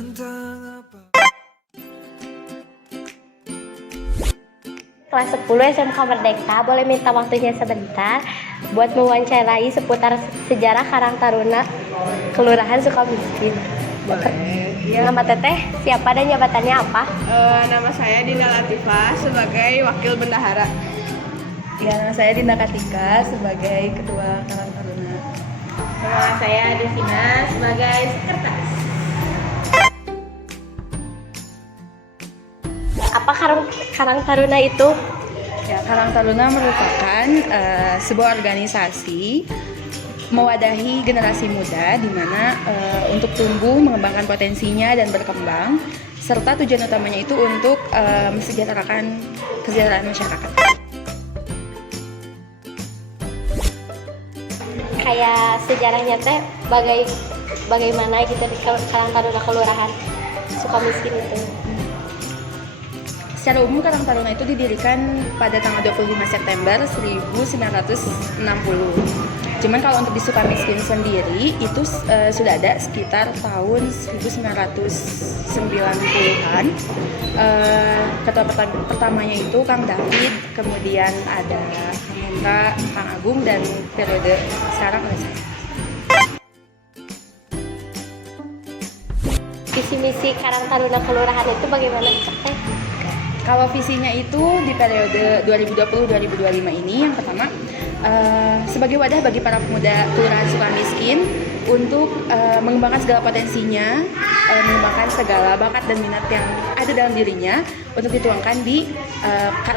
Kelas 10 SMK Merdeka, boleh minta waktunya sebentar buat mewawancarai seputar sejarah Karang Taruna Kelurahan Sukamiskin. Boleh. Nama teteh siapa dan jabatannya apa? Nama saya Dina Latifah sebagai wakil bendahara. Ya, nama saya Dinda Katika sebagai ketua Karang Taruna. Nama saya Devina sebagai sekretaris. Apa Karang Taruna itu? Ya, Karang Taruna merupakan sebuah organisasi mewadahi generasi muda di mana untuk tumbuh, mengembangkan potensinya dan berkembang, serta tujuan utamanya itu untuk mesejahterakan kesejahteraan masyarakat. Kayak sejarahnya teh bagaimana gitu di Karang Taruna Kelurahan Sukamiskin itu? Secara umum Karang Taruna itu didirikan pada tanggal 25 September 1960. Cuman kalau untuk di Sukamiskin sendiri itu sudah ada sekitar tahun 1990-an. Ketua pertamanya itu Kang David, kemudian ada Kang Hendra, Kang Agung, dan periode sekarang oleh saya. Visi misi Karang Taruna Kelurahan itu bagaimana teh? Kalau visinya itu di periode 2020-2025 ini, yang pertama sebagai wadah bagi para pemuda Kelurahan Sukamiskin untuk mengembangkan segala potensinya, mengembangkan segala bakat dan minat yang ada dalam dirinya untuk dituangkan di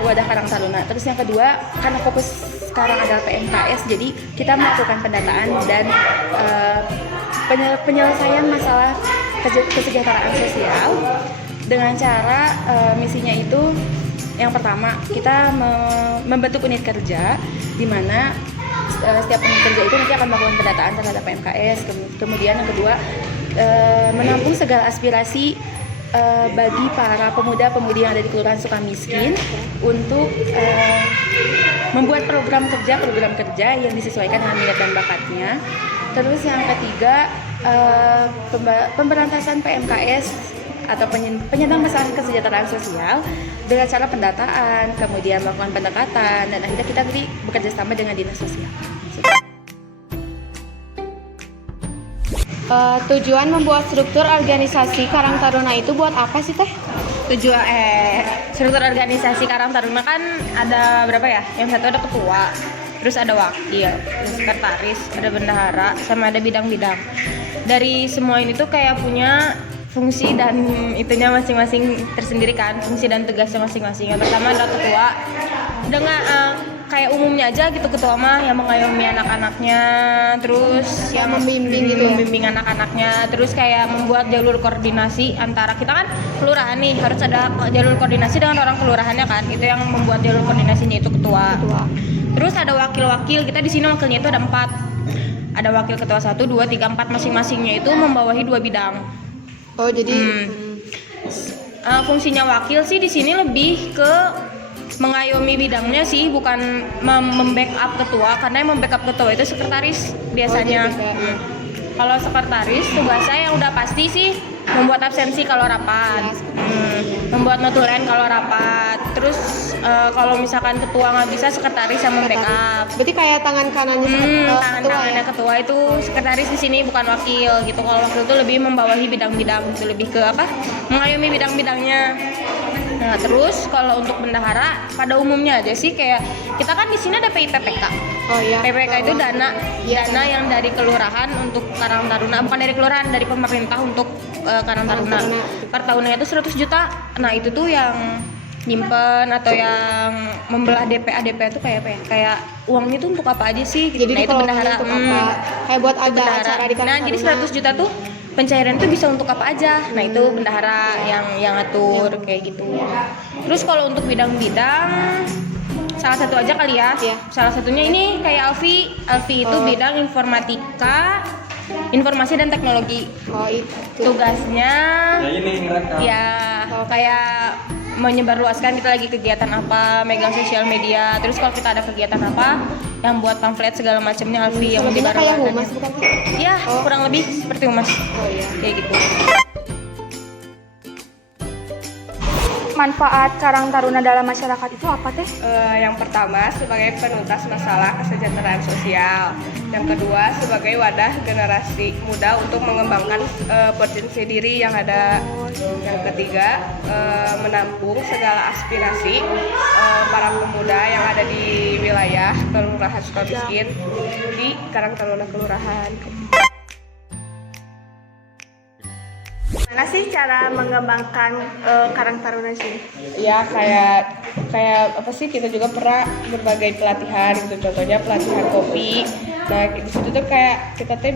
wadah Karang Taruna. Terus yang kedua, karena fokus sekarang adalah PMKS, jadi kita melakukan pendataan dan penyelesaian masalah kesejahteraan sosial dengan cara misinya itu yang pertama kita membentuk unit kerja di mana setiap unit kerja itu nanti akan melakukan pendataan terhadap PMKS. Kemudian yang kedua menampung segala aspirasi bagi para pemuda-pemudi yang ada di Kelurahan Sukamiskin untuk membuat program kerja yang disesuaikan dengan minat dan bakatnya. Terus yang ketiga pemberantasan PMKS atau penyandang masalah kesejahteraan sosial dengan cara pendataan, kemudian melakukan pendekatan, dan akhirnya kita nanti bekerja sama dengan dinas sosial. Tujuan membuat struktur organisasi Karang Taruna itu buat apa sih teh? Tujuan struktur organisasi Karang Taruna kan ada berapa ya? Yang satu ada ketua, terus ada wakil, terus sekretaris, ada bendahara, sama ada bidang-bidang. Dari semua ini tuh kayak punya fungsi dan itunya masing-masing tersendiri kan, fungsi dan tugasnya masing-masing. Yang pertama adalah ketua, dengan kayak umumnya aja gitu, ketua mah yang mengayomi anak-anaknya, terus yang membimbing gitu, membimbing anak-anaknya, terus kayak membuat jalur koordinasi antara kita kan kelurahan nih, harus ada jalur koordinasi dengan orang kelurahannya kan, itu yang membuat jalur koordinasinya itu ketua. Terus ada wakil-wakil, kita di sini wakilnya itu ada 4. Ada wakil ketua 1, 2, 3, 4 masing-masingnya itu membawahi 2 bidang. Oh jadi fungsinya wakil sih di sini lebih ke mengayomi bidangnya sih, bukan membackup ketua, karena yang membackup ketua itu sekretaris biasanya. Kalau sekretaris tugasnya yang udah pasti sih membuat absensi kalau rapat, membuat notulen kalau rapat. Terus kalau misalkan ketua nggak bisa, sekretaris yang membackup. berarti kayak tangan kanannya Tangan-tangannya ketua itu sekretaris di sini, bukan wakil gitu. Kalau wakil itu lebih membawahi bidang-bidang, itu lebih ke apa? Mengayomi bidang-bidangnya. Nah, terus kalau untuk bendahara pada umumnya aja sih, kayak kita kan di sini ada PIPPK. Oh iya. PPK itu dana yang dari kelurahan untuk Karang Taruna, bukan dari kelurahan, dari pemerintah untuk Karang Taruna. Per tahunnya itu 100 juta. Nah, itu tuh yang nyimpen atau yang membelah DPA itu kayak apa ya? Kayak uangnya tuh untuk apa aja sih? Jadi nah, itu bendahara. Kayak buat ada acara di Karang Nah, jadi 100 juta tuh pencairan itu bisa untuk apa aja. Nah, itu bendahara yang ngatur kayak gitu. Terus kalau untuk bidang-bidang, salah satu aja kali ya. Salah satunya ini kayak Alfi itu bidang informatika, informasi dan teknologi. Oh itu. Tugasnya ya kayak menyebarluaskan kita lagi kegiatan apa, megang sosial media. Terus kalau kita ada kegiatan apa, yang buat pamflet segala macamnya Alfi yang Selebihnya kayak humas bukan sih? Iya, kurang lebih seperti humas. Oh iya. Kayak gitu. manfaat Karang Taruna dalam masyarakat itu apa teh? Yang pertama sebagai penuntas masalah kesejahteraan sosial. Yang kedua sebagai wadah generasi muda untuk mengembangkan potensi diri yang ada. Yang ketiga menampung segala aspirasi para pemuda yang ada di wilayah Kelurahan Sukamiskin di Karang Taruna Kelurahan. Gimana sih cara mengembangkan Karang Taruna sini? Ya kayak apa sih, kita juga pernah berbagai pelatihan gitu, contohnya pelatihan kopi. Nah di situ tuh kayak kita tuh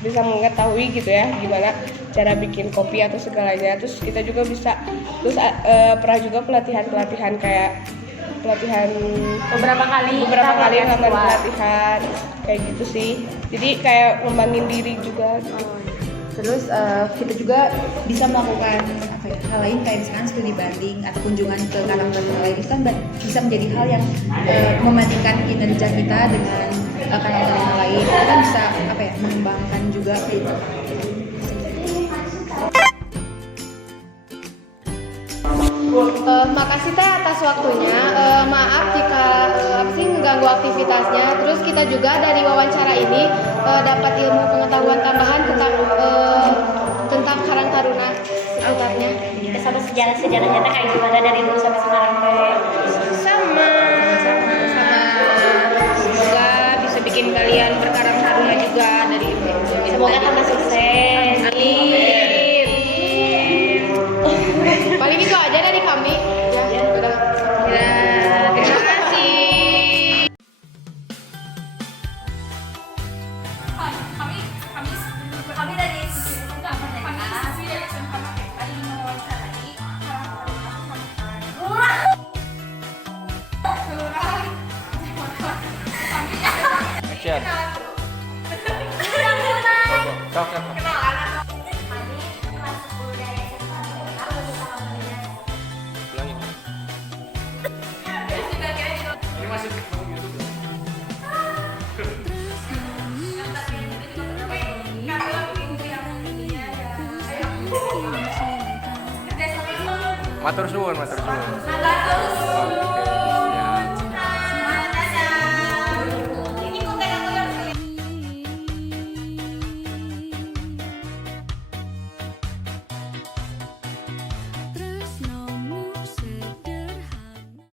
bisa mengetahui gitu ya gimana cara bikin kopi atau segalanya. Terus kita juga bisa pernah juga pelatihan kayak pelatihan beberapa kali ngambil pelatihan kayak gitu sih. Jadi kayak ngembangin diri juga gitu. Terus kita juga bisa melakukan hal lain kayak misalkan studi banding atau kunjungan ke Karang Taruna lain. Itu kan bisa menjadi hal yang membandingkan kinerja kita dengan Karang Taruna lain. Itu kan bisa mengembangkan juga gitu. Makasih teh atas waktunya. Maaf jika mengganggu aktivitasnya. Terus kita juga dari wawancara ini dapat ilmu pengetahuan tambahan tentang Karang Taruna sekitarnya. Sama sejarah-sejarahnya teh kayak gimana dari dulu sampai sekarang teh. Sama. Semoga bisa bikin kalian berkarang taruna juga dari ilmu. Semoga tambah sukses. Amin. Paling itu aja dari kami. Ya, udah. Ya, terima kasih. Kami dari Action. Ulangin. Ini masih matur suwun.